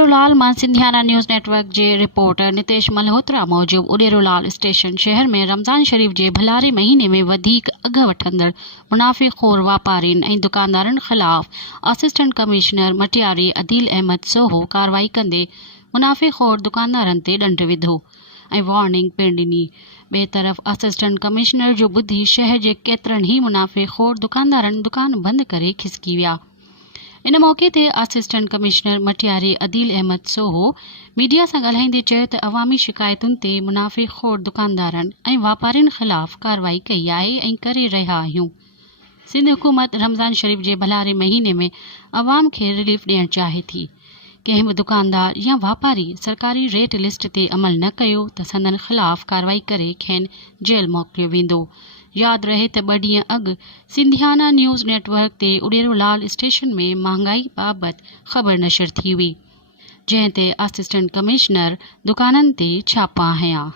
उडेरोलाल मां सिंधियाना news network जे रिपोर्टर नितेश मल्होत्रा मूजिब उडेरोलाल स्टेशन शहर में रमज़ान शरीफ़ जे भलारे महीने में वधीक अघ वठंदड़ मुनाफ़िख़ोर वापारियुनि ऐं दुकानदारनि ख़िलाफ़ असिस्टेंट कमिश्नर मटियारी अदील अहमद सोहो कार्रवाई कंदे मुनाफ़िख़ोर दुकानदारनि ते ॾंड विधो ऐं वार्निंग पिणु ॾिनी। ॿिए तरफ़ असिस्टेंट कमिश्नर जो ॿुधी शहर जे केतिरनि ई मुनाफ़िख़ोर दुकानदारनि दुकान बंदि करे खिसकी विया। इन मौक़े ते assistant commissioner Matiari Adeel Ahmed Soho media सां ॻाल्हाईंदे चयो त अवामी शिकायतुनि ते मुनाफ़िख़ोर दुकानदारनि ऐं वापारियुनि ख़िलाफ़ कार्रवाई कई आहे ऐं करे रहिया आहियूं। सिंध हुकूमत रमज़ान शरीफ़ जे भलारे महीने में अवाम खे रिलीफ ॾियणु चाहे थी। कंहिं बि दुकानदार या वापारी सरकारी रेट लिस्ट ते अमल न कयो त संदनि ख़िलाफ़ कार्रवाई करे खेनि जेल मोकिलियो वेंदो। यादि रहे त 2 ॾींहं अॻु सिंधियाना न्यूज़ नेटवर्क ते उडेरोलाल स्टेशन में महांगाई बाबति ख़बर नशर थी हुई, जंहिं ते असिस्टेंट कमिश्नर दुकाननि ते छापा हयां।